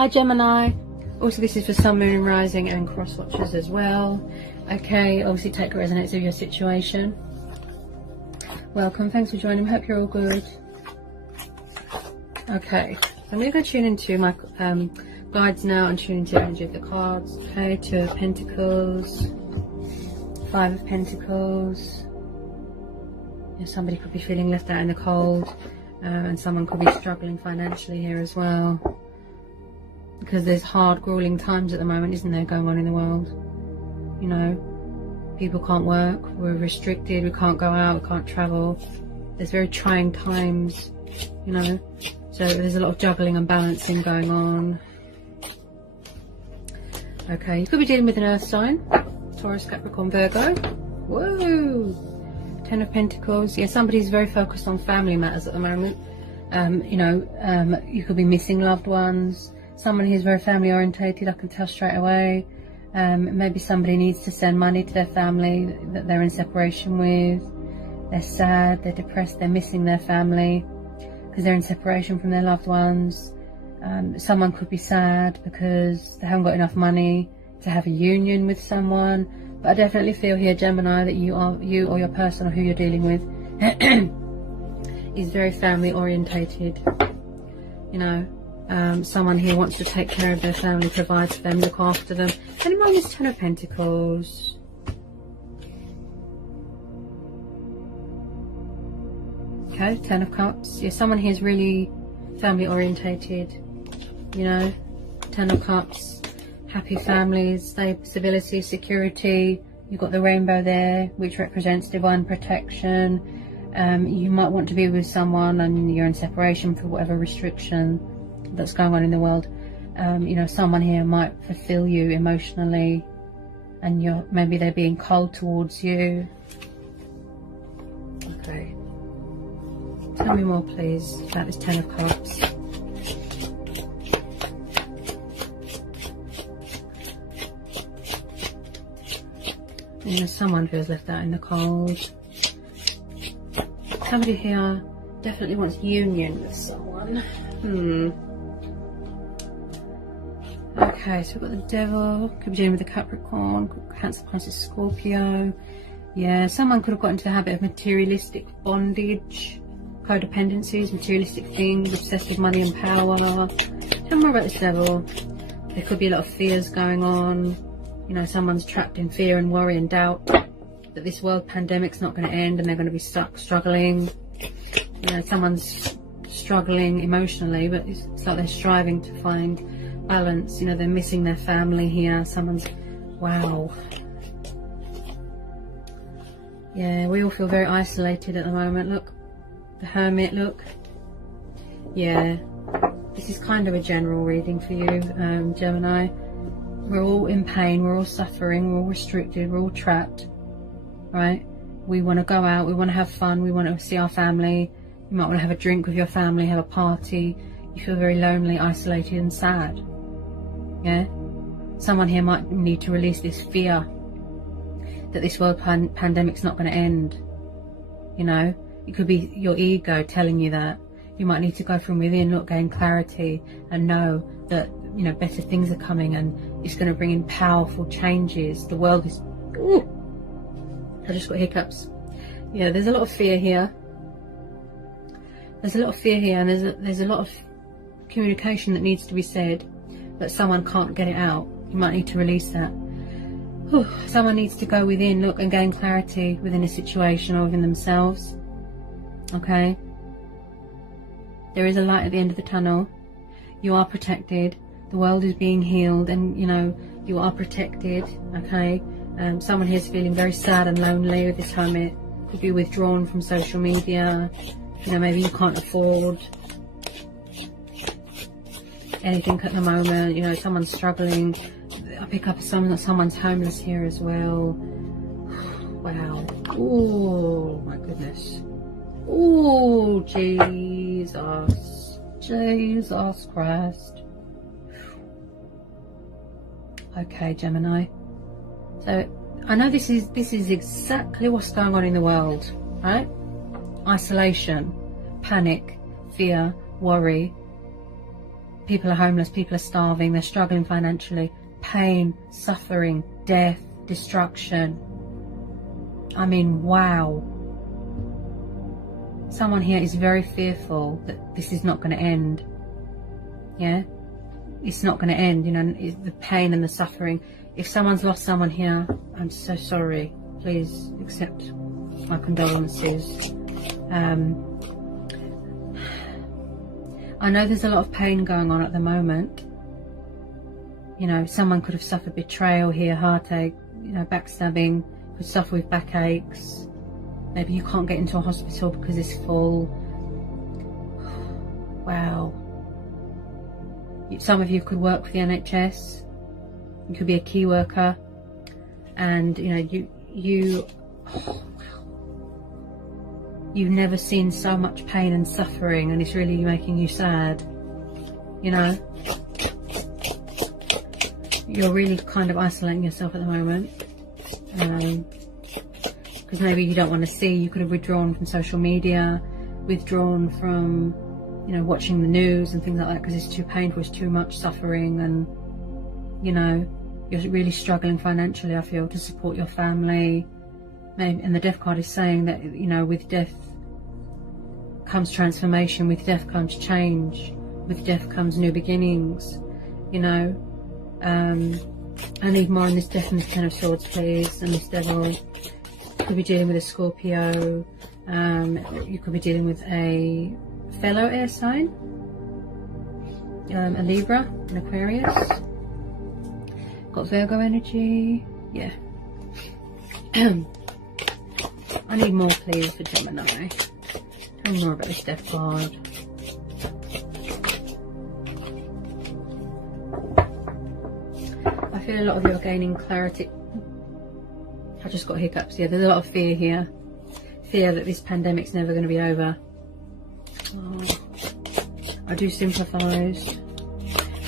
Hi Gemini. Also, this is for Sun, Moon and Rising and cross watchers as well. Okay, obviously take what resonates with your situation. Welcome, thanks for joining. Hope you're all good. Okay, so I'm going to go tune into my guides now and tune into the energy of the cards. Okay, Two of Pentacles, Five of Pentacles. Yeah, somebody could be feeling left out in the cold, and someone could be struggling financially here as well. Because there's hard, grueling times at the moment, isn't there, going on in the world? You know, people can't work, we're restricted, we can't go out, we can't travel. There's very trying times, you know. So there's a lot of juggling and balancing going on. Okay, you could be dealing with an earth sign. Taurus, Capricorn, Virgo. Whoa! Ten of Pentacles. Yeah, somebody's very focused on family matters at the moment. You could be missing loved ones. Someone who's very family orientated, I can tell straight away. Maybe somebody needs to send money to their family that they're in separation with. They're sad, they're depressed, they're missing their family because they're in separation from their loved ones. Someone could be sad because they haven't got enough money to have a union with someone. But I definitely feel here, Gemini, that you or your person or who you're dealing with is very family orientated. You know, someone here wants to take care of their family, provide for them, look after them. Anyone is Ten of Pentacles. Okay, Ten of Cups. Yeah, someone here is really family orientated. You know, Ten of Cups, happy families, stability, security. You've got the rainbow there, which represents divine protection. You might want to be with someone and you're in separation for whatever restriction that's going on in the world. You know, someone here might fulfill you emotionally, and maybe they're being cold towards you. Okay, tell me more please about this Ten of Cups. You know, someone feels left out in the cold. Somebody here definitely wants union with someone. Okay, so we've got the Devil. Could be dealing with the Capricorn, Cancer, Pisces, Scorpio. Yeah, someone could have got into the habit of materialistic bondage, codependencies, materialistic things, obsessed with money and power. Tell me more about this Devil. There could be a lot of fears going on. You know, someone's trapped in fear and worry and doubt that this world pandemic's not going to end and they're going to be stuck struggling. You know, someone's struggling emotionally, but it's like they're striving to find balance. You know, they're missing their family here. Someone's, wow. Yeah, we all feel very isolated at the moment. Look, the Hermit, look. Yeah, this is kind of a general reading for you, Gemini. We're all in pain, we're all suffering, we're all restricted, we're all trapped, right? We want to go out, we want to have fun, we want to see our family. You might want to have a drink with your family, have a party. You feel very lonely, isolated and sad. Yeah? Someone here might need to release this fear that this world pandemic's not going to end. You know? It could be your ego telling you that. You might need to go from within, look, gain clarity and know that, you know, better things are coming and it's going to bring in powerful changes. The world is... Ooh, I just got hiccups. Yeah, there's a lot of fear here. There's a lot of fear here, and there's a lot of communication that needs to be said, but someone can't get it out. You might need to release that. Whew. Someone needs to go within, look, and gain clarity within a situation or within themselves. Okay? There is a light at the end of the tunnel. You are protected. The world is being healed, and you know, you are protected. Okay? Someone here is feeling very sad and lonely with this Hermit. Could be withdrawn from social media. You know, maybe you can't afford anything at the moment. You know, someone's struggling. I pick up someone's homeless here as well. Wow. Oh my goodness. Oh Jesus. Jesus Christ. Okay, Gemini. So I know this is exactly what's going on in the world, right? Isolation, panic, fear, worry. People are homeless, people are starving, they're struggling financially. Pain, suffering, death, destruction. I mean, wow. Someone here is very fearful that this is not going to end. Yeah? It's not going to end, you know, the pain and the suffering. If someone's lost someone here, I'm so sorry. Please accept my condolences. I know there's a lot of pain going on at the moment. You know, someone could have suffered betrayal here, heartache, you know, backstabbing, could suffer with backaches. Maybe you can't get into a hospital because it's full. Wow. Some of you could work for the NHS. You could be a key worker. And, you know, you've never seen so much pain and suffering, and it's really making you sad. You know? You're really kind of isolating yourself at the moment. Because maybe you don't want to see. You could have withdrawn from social media, withdrawn from, you know, watching the news and things like that, because it's too painful, it's too much suffering, and, you know, you're really struggling financially, I feel, to support your family. Maybe, and the death card is saying that, you know, with death comes transformation, with death comes change, with death comes new beginnings, you know. I need more on this death and this Ten of Swords, please, and this Devil. You could be dealing with a Scorpio, you could be dealing with a fellow air sign, a Libra, an Aquarius. Got Virgo energy, yeah. I need more, please, for Gemini. Tell me more about this death card. I feel a lot of you are gaining clarity. I just got hiccups here. There's a lot of fear here. Fear that this pandemic's never going to be over. Oh, I do sympathise.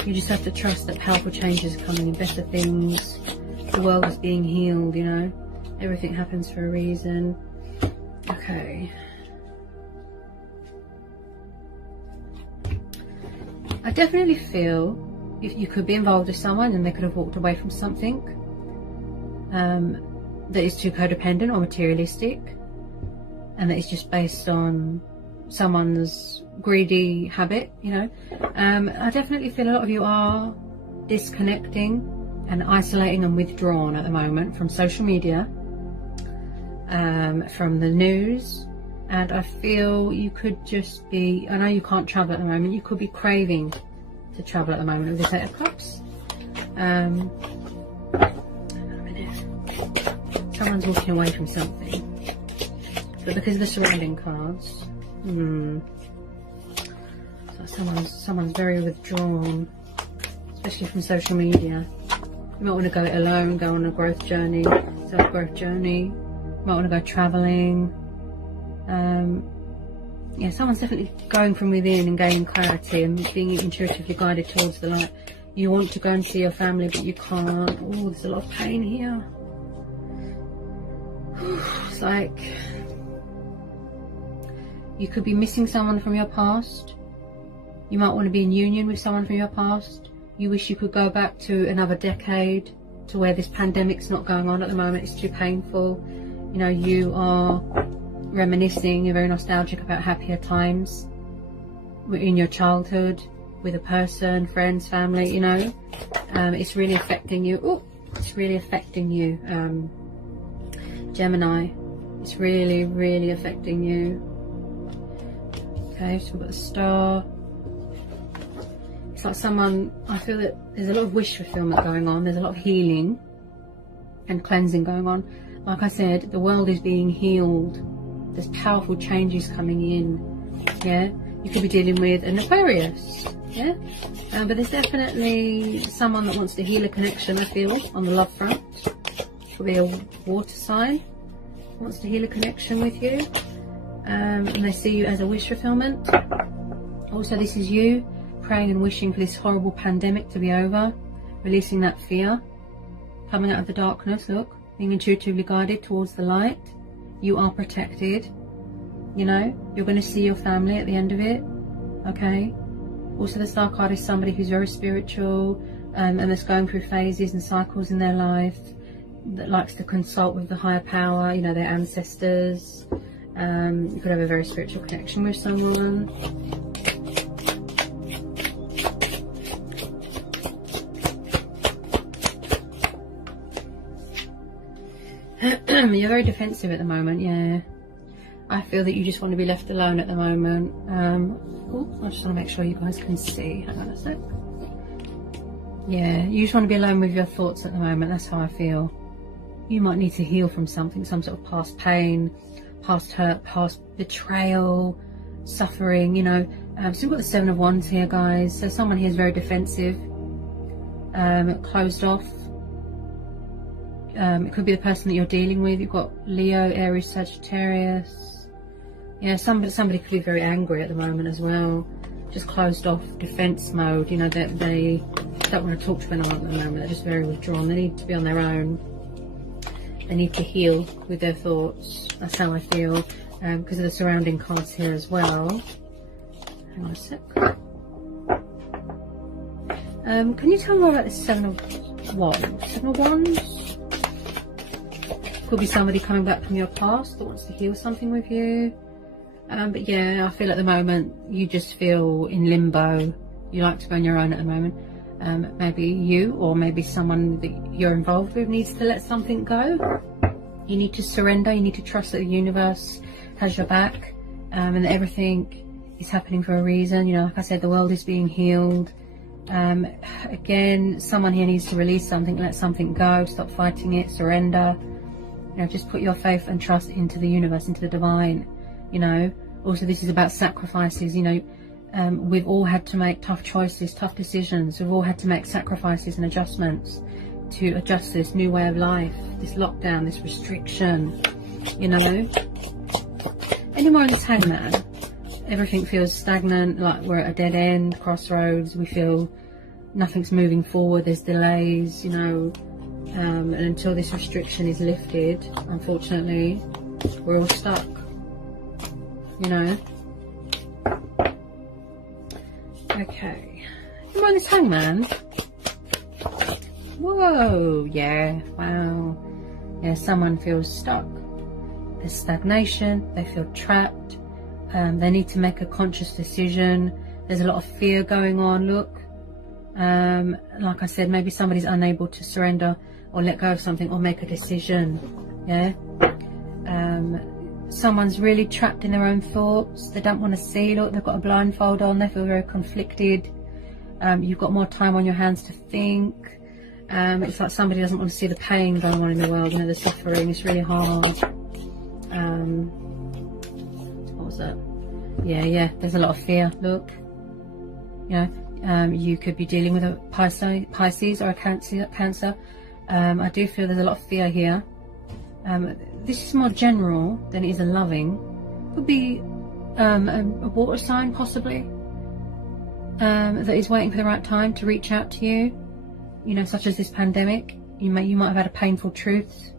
You just have to trust that powerful changes are coming and better things. The world is being healed, you know. Everything happens for a reason. Okay. I definitely feel if you could be involved with someone and they could have walked away from something that is too codependent or materialistic, and that is just based on someone's greedy habit, you know. I definitely feel a lot of you are disconnecting and isolating and withdrawn at the moment from social media, from the news, and I feel you could just be, I know you can't travel at the moment, you could be craving to travel at the moment with this Eight of Cups. A minute. Someone's walking away from something, but because of the surrounding cards, so someone's very withdrawn, especially from social media. You might want to go it alone, go on a growth journey, self-growth journey. You might want to go travelling. Yeah, someone's definitely going from within and gaining clarity and being intuitively guided towards the light. You want to go and see your family, but you can't. Oh, there's a lot of pain here. It's like you could be missing someone from your past. You might want to be in union with someone from your past. You wish you could go back to another decade, to where this pandemic's not going on at the moment. It's too painful. You know, you are reminiscing, you're very nostalgic about happier times in your childhood with a person, friends, family, you know. It's really affecting you. Oh, it's really affecting you, Gemini. It's really, really affecting you. Okay, so we've got the Star. It's like someone, I feel that there's a lot of wish fulfillment going on. There's a lot of healing and cleansing going on. Like I said, the world is being healed. There's powerful changes coming in. Yeah, you could be dealing with an Aquarius. Yeah, but there's definitely someone that wants to heal a connection, I feel, on the love front. Could be a water sign, wants to heal a connection with you, and they see you as a wish fulfillment. Also, this is you praying and wishing for this horrible pandemic to be over, releasing that fear, coming out of the darkness. Look, being intuitively guided towards the light. You are protected. You know, you're going to see your family at the end of it. Okay, Also the Star card is somebody who's very spiritual and that's going through phases and cycles in their life, that likes to consult with the higher power, you know, their ancestors. You could have a very spiritual connection with someone. You're very defensive at the moment, yeah. I feel that you just want to be left alone at the moment. I just want to make sure you guys can see. Hang on a sec. Yeah, you just want to be alone with your thoughts at the moment. That's how I feel. You might need to heal from something, some sort of past pain, past hurt, past betrayal, suffering, you know. So we've got the Seven of Wands here, guys. So someone here is very defensive, closed off. It could be the person that you're dealing with. You've got Leo, Aries, Sagittarius. Yeah, somebody could be very angry at the moment as well. Just closed off, defense mode. You know, that they don't want to talk to anyone at the moment. They're just very withdrawn. They need to be on their own. They need to heal with their thoughts. That's how I feel. Because of the surrounding cards here as well. Hang on a sec. Can you tell me more about this Seven of Wands? Seven of Wands? Could be somebody coming back from your past that wants to heal something with you. But yeah, I feel at the moment you just feel in limbo. You like to be on your own at the moment. Maybe you or maybe someone that you're involved with needs to let something go. You need to surrender. You need to trust that the universe has your back, and that everything is happening for a reason. You know, like I said, the world is being healed. Again, someone here needs to release something, let something go, stop fighting it, surrender. You know, just put your faith and trust into the universe, into the divine. You know, also this is about sacrifices. You know, we've all had to make tough choices, tough decisions. We've all had to make sacrifices and adjustments to adjust to this new way of life, this lockdown, this restriction, you know. Anymore in this Hangman, everything feels stagnant, like we're at a dead end, crossroads. We feel nothing's moving forward, there's delays, you know. And until this restriction is lifted, unfortunately, we're all stuck, you know. Okay, come on, this Hangman. Whoa, yeah, wow. Yeah, someone feels stuck. There's stagnation, they feel trapped. They need to make a conscious decision. There's a lot of fear going on, look. Like I said, maybe somebody's unable to surrender or let go of something or make a decision, yeah. Someone's really trapped in their own thoughts. They don't want to see, look, they've got a blindfold on, they feel very conflicted. You've got more time on your hands to think. It's like somebody doesn't want to see the pain going on in the world, you know, the suffering. It's really hard. What was that? Yeah, there's a lot of fear, look. You know, you could be dealing with a Pisces or a Cancer. I do feel there's a lot of fear here. This is more general than it is a loving. Could be a water sign, possibly, that is waiting for the right time to reach out to you. You know, such as this pandemic. You might have had a painful truth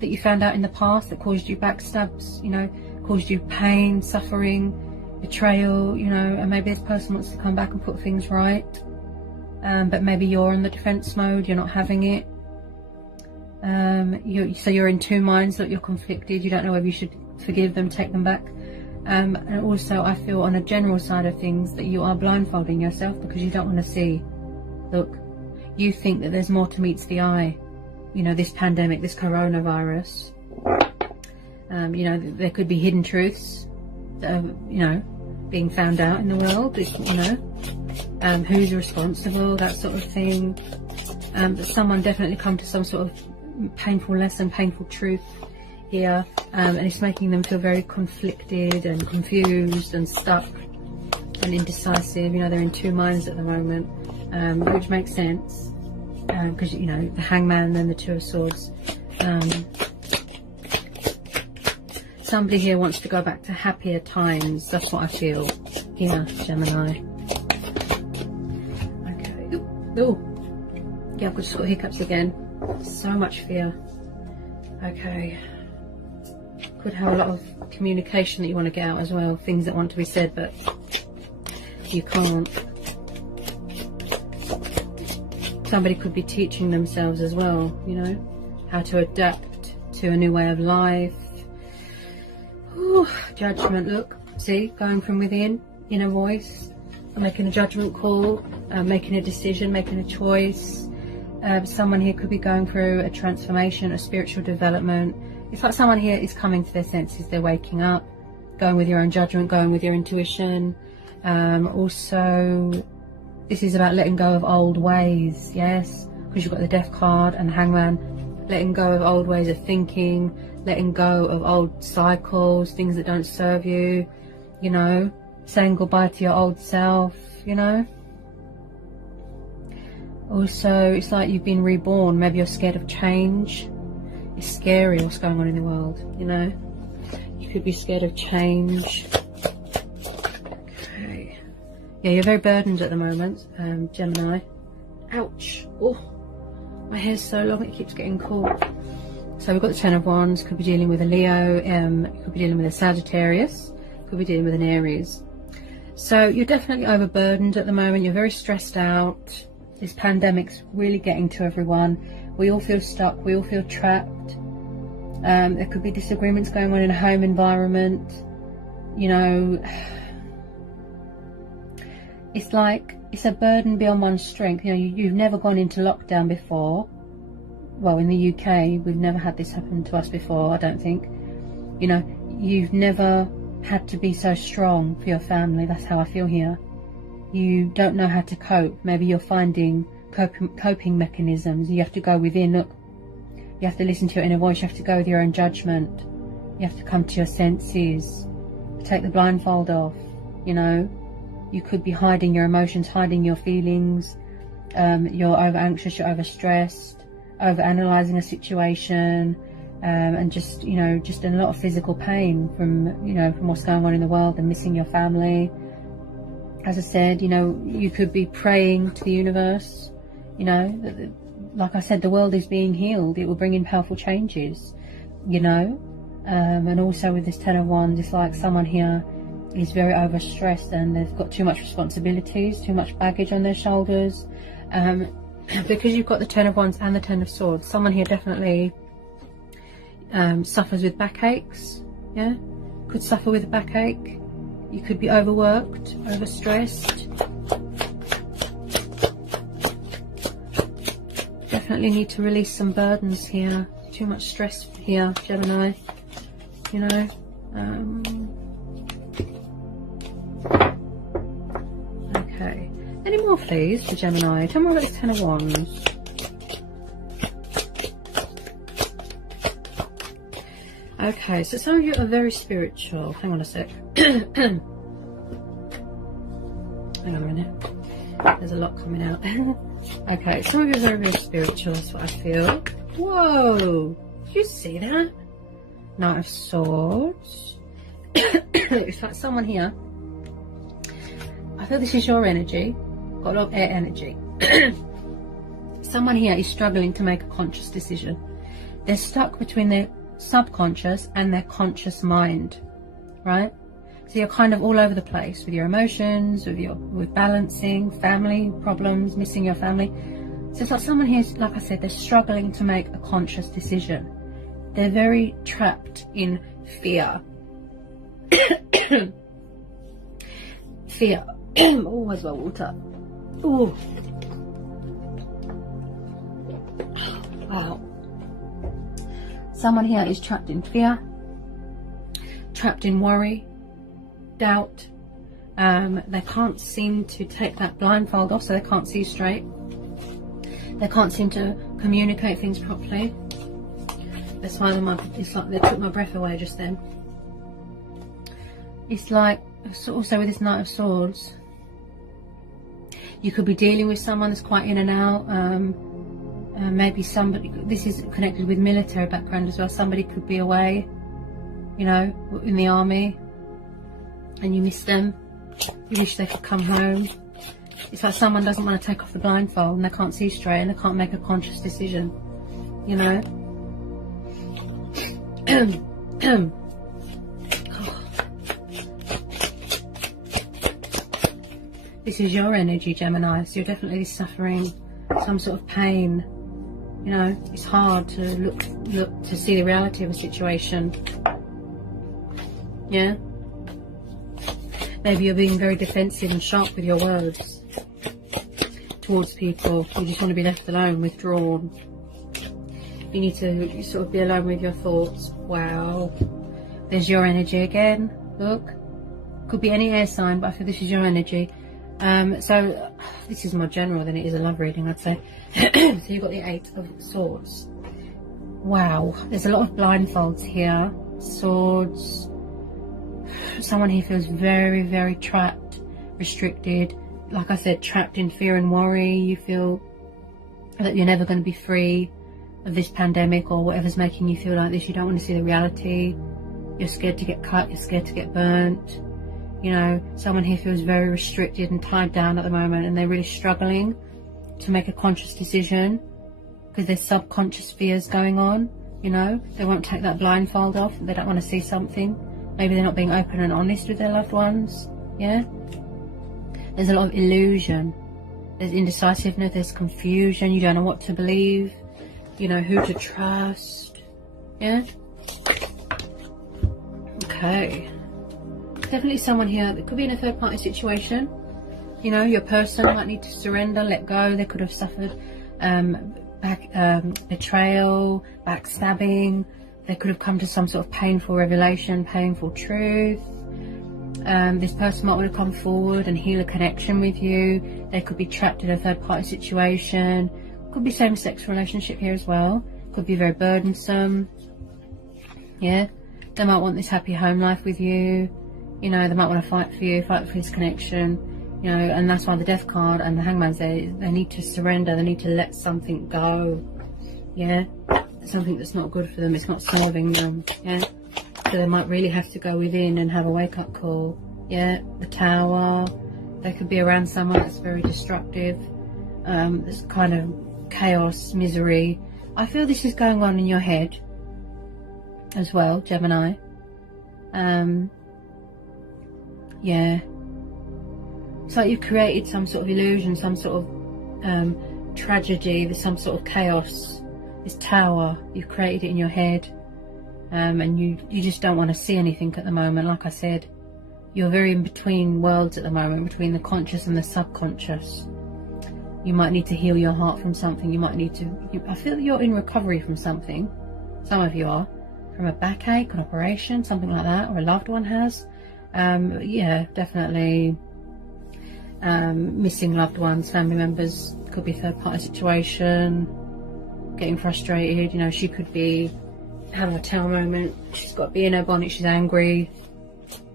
that you found out in the past that caused you backstabs, you know, caused you pain, suffering, betrayal, you know, and maybe this person wants to come back and put things right. But maybe you're in the defense mode, you're not having it. So you're in two minds, that you're conflicted, you don't know whether you should forgive them, take them back. And also I feel on a general side of things that you are blindfolding yourself because you don't want to see. Look, you think that there's more to meets the eye. You know, this pandemic, this coronavirus. You know, there could be hidden truths that are, you know, being found out in the world, you know. Who's responsible, that sort of thing. But someone definitely come to some sort of painful lesson, painful truth here. And it's making them feel very conflicted and confused and stuck and indecisive. You know, they're in two minds at the moment. Which makes sense, because you know, the Hangman and the Two of Swords. Somebody here wants to go back to happier times. That's what I feel here, Gemini. Okay. Ooh. Yeah, I've just got hiccups again. So much fear. Okay. Could have a lot of communication that you want to get out as well. Things that want to be said, but you can't. somebody could be teaching themselves as well, you know, how to adapt to a new way of life. Ooh, judgment, look, see, going from within, inner voice, making a judgment call, making a decision, making a choice. Someone here could be going through a transformation, a spiritual development. It's like someone here is coming to their senses, they're waking up, going with your own judgment, going with your intuition. Also, this is about letting go of old ways, yes, because you've got the Death card and the Hangman. Letting go of old ways of thinking, letting go of old cycles, things that don't serve you, you know, saying goodbye to your old self, you know. Also, it's like you've been reborn. Maybe you're scared of change. It's scary what's going on in the world, you know. You could be scared of change. Okay. Yeah, you're very burdened at the moment, Gemini. Ouch. Oh, my hair's so long it keeps getting caught. So we've got the Ten of Wands. Could be dealing with a Leo. Could be dealing with a Sagittarius. Could be dealing with an Aries. So you're definitely overburdened at the moment. You're very stressed out. This pandemic's really getting to everyone. We all feel stuck. We all feel trapped. There could be disagreements going on in a home environment. You know, it's like it's a burden beyond one's strength. You know, you've never gone into lockdown before. Well, in the UK, we've never had this happen to us before, I don't think. You know, you've never had to be so strong for your family. That's how I feel here. You don't know how to cope. Maybe you're finding coping mechanisms. You have to go within. Look, you have to listen to your inner voice. You have to go with your own judgment. You have to come to your senses. Take the blindfold off, you know. You could be hiding your emotions, hiding your feelings. You're over anxious, you're over stressed, over analysing a situation, and just, you know, just in a lot of physical pain from, you know, from what's going on in the world and missing your family. As I said, you know, you could be praying to the universe, you know, like I said, the world is being healed. It will bring in powerful changes, you know. And also with this Ten of Wands, it's like someone here is very overstressed and they've got too much responsibilities, too much baggage on their shoulders. Because you've got the Ten of Wands and the Ten of Swords, someone here definitely suffers with backaches, yeah? Could suffer with a backache. You could be overworked, overstressed. Definitely need to release some burdens here. Too much stress here, Gemini. You know. Okay. Any more, please, for Gemini? Tell me about this Ten of Wands. Okay, so some of you are very spiritual. Hang on a sec. Hang on a minute. There's a lot coming out. Okay, some of you are very, very spiritual, is what I feel. Whoa! Did you see that? Knight of Swords. It's like someone here. I feel this is your energy. Got a lot of air energy. Someone here is struggling to make a conscious decision. They're stuck between their subconscious and their conscious mind, right? So you're kind of all over the place with your emotions, with balancing, family problems, missing your family. So it's like someone here, like I said, they're struggling to make a conscious decision. They're very trapped in fear. Fear. Oh, as well, water. Oh. Wow. Someone here is trapped in fear, trapped in worry, doubt. They can't seem to take that blindfold off, so they can't see straight. They can't seem to communicate things properly. That's why it's like they took my breath away just then. It's like, also with this Knight of Swords, you could be dealing with someone that's quite in and out. Maybe somebody, this is connected with military background as well, somebody could be away, you know, in the army, and you miss them, you wish they could come home. It's like someone doesn't want to take off the blindfold and they can't see straight and they can't make a conscious decision, you know. This is your energy, Gemini, so you're definitely suffering some sort of pain. You know, it's hard to look to see the reality of a situation. Yeah. Maybe you're being very defensive and sharp with your words towards people. You just want to be left alone, withdrawn. You need to sort of be alone with your thoughts. Wow. There's your energy again. Look. Could be any air sign, but I feel this is your energy. So this is more general than it is a love reading, I'd say. So you've got the 8 of Swords. Wow. There's a lot of blindfolds here. Swords. Someone here feels very, very trapped, restricted. Like I said, trapped in fear and worry. You feel that you're never going to be free of this pandemic or whatever's making you feel like this. You don't want to see the reality. You're scared to get cut. You're scared to get burnt. You know, someone here feels very restricted and tied down at the moment, and they're really struggling to make a conscious decision because there's subconscious fears going on. You know, they won't take that blindfold off. They don't want to see something. Maybe they're not being open and honest with their loved ones. Yeah. There's a lot of illusion. There's indecisiveness. There's confusion. You don't know what to believe. You know, who to trust. Yeah. Okay. Definitely someone here that could be in a third party situation. You know, your person might need to surrender, let go. They could have suffered betrayal, backstabbing. They could have come to some sort of painful revelation, painful truth. This person might want to come forward and heal a connection with you. They could be trapped in a third party situation. Could be same-sex relationship here as well. Could be very burdensome. Yeah. They might want this happy home life with you. You know, they might want to fight for you, fight for this connection. You know, and that's why the Death card and the Hangman's there. They need to surrender. They need to let something go. Yeah. Something that's not good for them. It's not serving them. Yeah. So they might really have to go within and have a wake-up call. Yeah. The Tower. They could be around someone that's very destructive. There's kind of chaos, misery. I feel this is going on in your head as well, Gemini. Yeah. It's like you've created some sort of illusion, some sort of tragedy, there's some sort of chaos. This Tower, you've created it in your head, and you just don't want to see anything at the moment. Like I said, you're very in between worlds at the moment, between the conscious and the subconscious. You might need to heal your heart from something. You might need to, I feel that you're in recovery from something. Some of you are. From a backache, an operation, something like that, or a loved one has. Yeah, definitely. Missing loved ones, family members, could be a third party situation, getting frustrated. You know, she could be having a Tower moment. She's got to be in her bonnet, she's angry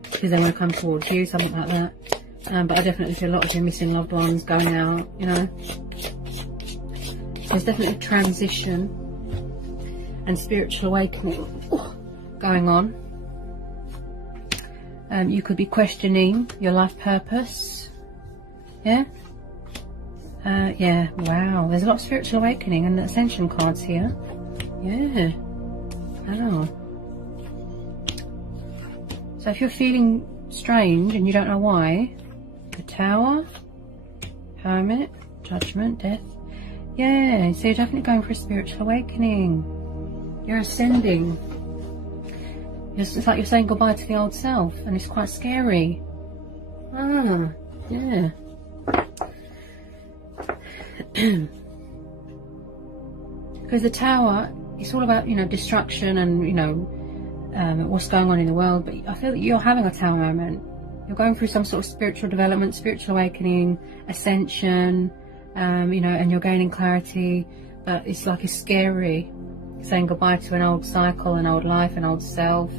because they want to come towards you, something like that. But I definitely feel a lot of you missing loved ones, going out, you know. There's definitely a transition and spiritual awakening going on. You could be questioning your life purpose. Yeah. Yeah. Wow. There's a lot of spiritual awakening and ascension cards here. Yeah. Wow. So if you're feeling strange and you don't know why, the Tower, Hermit, Judgment, Death. Yeah. So you're definitely going for a spiritual awakening. You're ascending. It's like you're saying goodbye to the old self, and it's quite scary. Ah, yeah. Because the Tower, it's all about, you know, destruction and, you know, what's going on in the world. But I feel that you're having a Tower moment. You're going through some sort of spiritual development, spiritual awakening, ascension, you know, and you're gaining clarity. But it's like it's scary. Saying goodbye to an old cycle, an old life, an old self,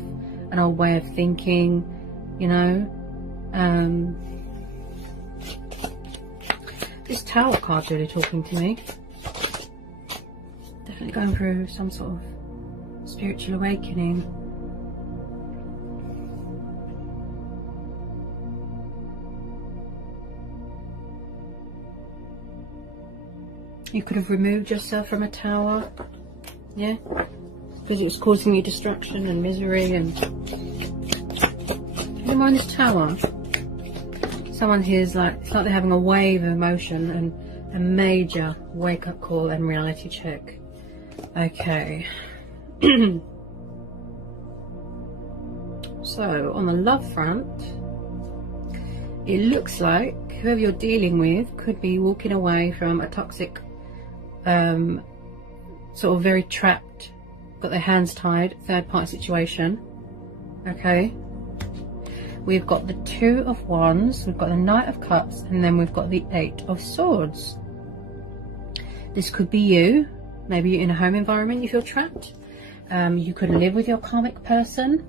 an old way of thinking, you know. This Tower card's really talking to me. Definitely going through some sort of spiritual awakening. You could have removed yourself from a Tower. Yeah, because it was causing you destruction and misery. And never mind this Tower. Someone here's like, it's like they're having a wave of emotion and A major wake-up call and reality check. Okay. So, on the love front, it looks like whoever you're dealing with could be walking away from a toxic, sort of very trapped, got their hands tied, third-party situation. Okay. We've got the Two of Wands, we've got the Knight of Cups, and then we've got the Eight of Swords. This could be you. Maybe you're in a home environment, you feel trapped. You could live with your karmic person.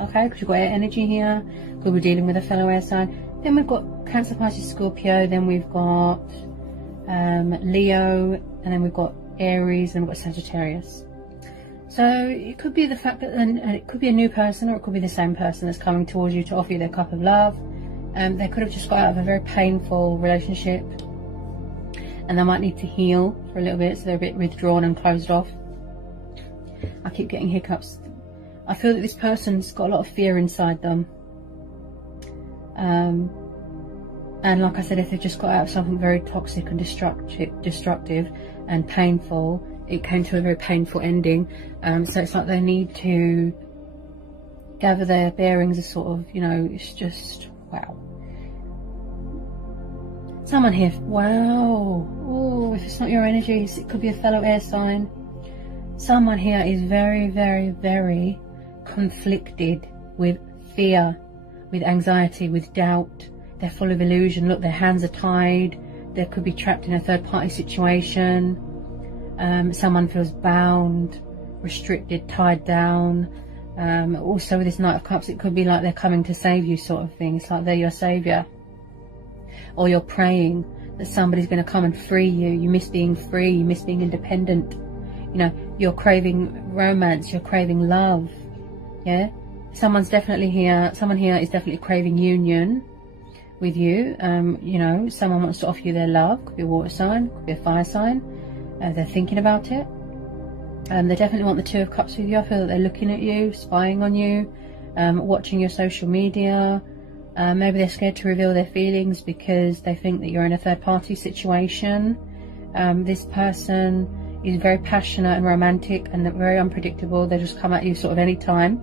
Okay, because you've got air energy here. Could be dealing with a fellow air sign. Then we've got Cancer, Pisces, Scorpio. Then we've got Leo. And then we've got Aries. And we've got Sagittarius. So it could be the fact that it could be a new person, or it could be the same person that's coming towards you to offer you their cup of love. They could have just got out of a very painful relationship, and they might need to heal for a little bit, so they're a bit withdrawn and closed off. I keep getting hiccups. I feel that this person's got a lot of fear inside them. And like I said, if they've just got out of something very toxic and destructive and painful, it came to a very painful ending. So it's like they need to gather their bearings, as sort of, you know, it's just, wow. Someone here, wow. Oh, if it's not your energies, it could be a fellow air sign. Someone here is very, very, very conflicted with fear, with anxiety, with doubt. They're full of illusion. Look, their hands are tied. They could be trapped in a third-party situation. Someone feels bound, restricted, tied down. Also with this Knight of Cups, it could be like they're coming to save you, sort of thing. It's like they're your saviour. Or you're praying that somebody's going to come and free you. You miss being free. You miss being independent. You know, you're craving romance. You're craving love. Yeah? Someone's definitely here. Someone here is definitely craving union with you. You know, someone wants to offer you their love. Could be a water sign. Could be a fire sign. They're thinking about it. They definitely want the Two of Cups with you. I feel that they're looking at you, spying on you, watching your social media. Maybe they're scared to reveal their feelings because they think that you're in a third-party situation. This person is very passionate and romantic and very unpredictable. They just come at you sort of any time.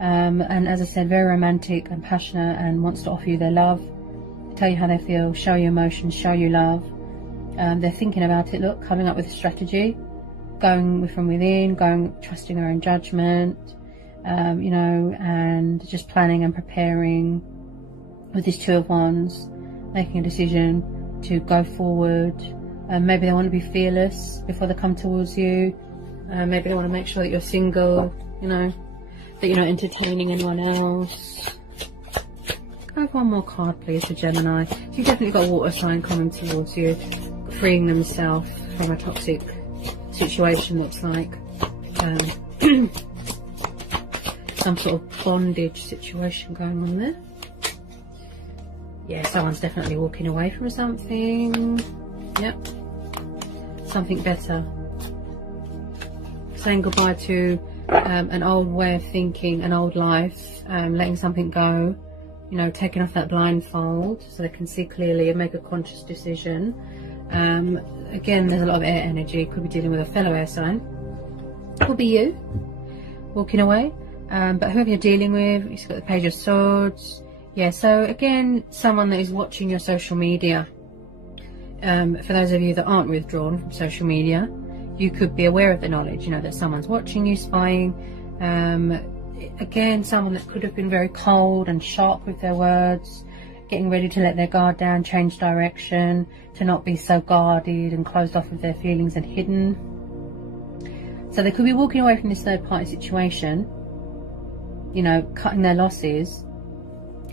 And as I said, very romantic and passionate, and wants to offer you their love, tell you how they feel, show you emotions, show you love. They're thinking about it, look, coming up with a strategy, going from within, trusting their own judgment, you know, and just planning and preparing with this Two of Wands, making a decision to go forward. Maybe they want to be fearless before they come towards you. Maybe they want to make sure that you're single, you know, that you're not entertaining anyone else. Have one more card, please, for Gemini. So you've definitely got a water sign coming towards you, freeing themselves from a toxic situation that's like some sort of bondage situation going on there. Yeah, someone's definitely walking away from something. Yep. Something better. Saying goodbye to an old way of thinking, an old life, letting something go, you know, taking off that blindfold so they can see clearly and make a conscious decision. Again, there's a lot of air energy. Could be dealing with a fellow air sign. Could be you walking away. But whoever you're dealing with, you've got the Page of Swords. Yeah, so again, someone that is watching your social media. For those of you that aren't withdrawn from social media, you could be aware of the knowledge, you know, that someone's watching you, spying. Again, someone that could have been very cold and sharp with their words, getting ready to let their guard down, change direction, to not be so guarded and closed off with their feelings and hidden. So they could be walking away from this third-party situation, you know, cutting their losses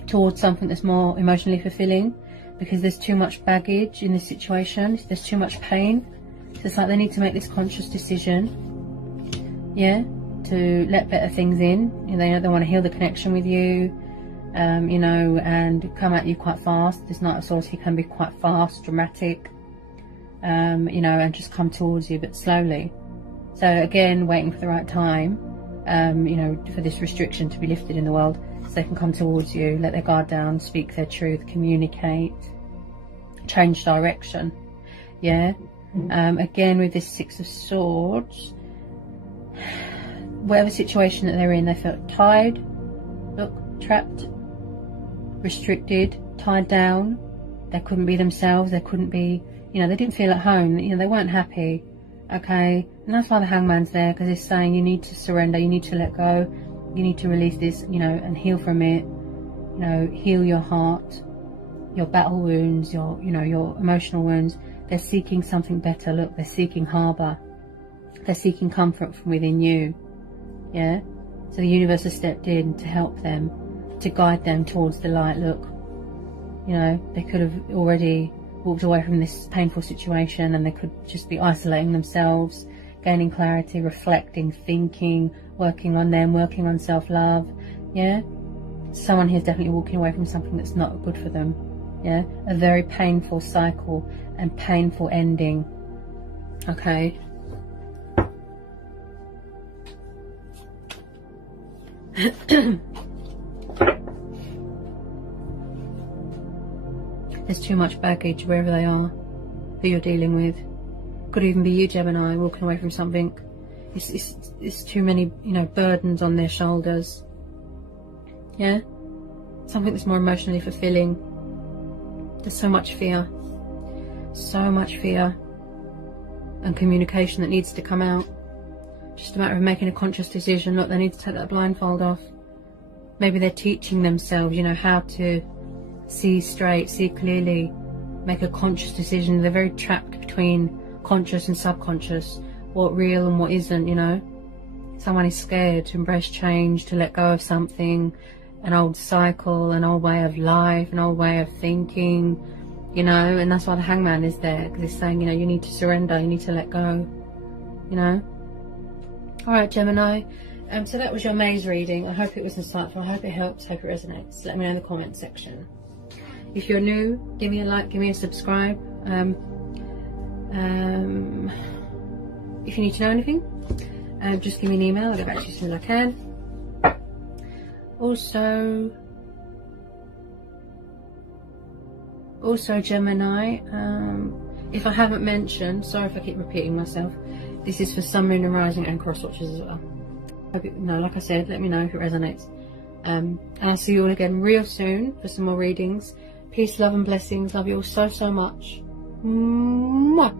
towards something that's more emotionally fulfilling, because there's too much baggage in this situation. There's too much pain. So it's like they need to make this conscious decision, yeah, to let better things in. You know, they want to heal the connection with you, you know, and come at you quite fast. This Knight of Swords, he can be quite fast, dramatic, you know, and just come towards you, but slowly. So again, waiting for the right time, you know, for this restriction to be lifted in the world, so they can come towards you, let their guard down, speak their truth, communicate, change direction. Yeah. Again, with this Six of Swords, whatever situation that they're in, they felt tied, look, trapped, restricted, tied down. They couldn't be themselves. They couldn't be, you know, they didn't feel at home. You know, they weren't happy. Okay, and that's why the Hangman's there, because it's saying you need to surrender, you need to let go, you need to release this, you know, and heal from it. You know, heal your heart, your battle wounds, your, you know, your emotional wounds. They're seeking something better. Look, they're seeking harbour. They're seeking comfort from within you. Yeah? So the universe has stepped in to help them, to guide them towards the light. Look, you know, they could have already walked away from this painful situation, and they could just be isolating themselves, gaining clarity, reflecting, thinking, working on them, working on self-love. Yeah? Someone here is definitely walking away from something that's not good for them. Yeah, a very painful cycle and painful ending. Okay. There's too much baggage wherever they are, who you're dealing with. Could even be you, Gemini, walking away from something. It's too many, you know, burdens on their shoulders. Yeah, something that's more emotionally fulfilling. There's so much fear and communication that needs to come out. Just a matter of making a conscious decision. Look, they need to take that blindfold off. Maybe they're teaching themselves, you know, how to see straight, see clearly, make a conscious decision. They're very trapped between conscious and subconscious, what real and what isn't, you know. Someone is scared to embrace change, to let go of something, an old cycle, an old way of life, an old way of thinking, you know. And that's why the Hangman is there, because it's saying, you know, you need to surrender, you need to let go, you know. Alright, Gemini, so that was your maze reading. I hope it was insightful, I hope it helps, hope it resonates. Let me know in the comment section. If you're new, give me a like, give me a subscribe. If you need to know anything, just give me an email, I'll get back to you as soon as I can. Also Gemini, if I haven't mentioned, sorry if I keep repeating myself, this is for Sun, Moon and Rising and cross watchers as well. No, like I said, let me know if it resonates. And I'll see you all again real soon for some more readings. Peace, love and blessings. Love you all so much. Mwah.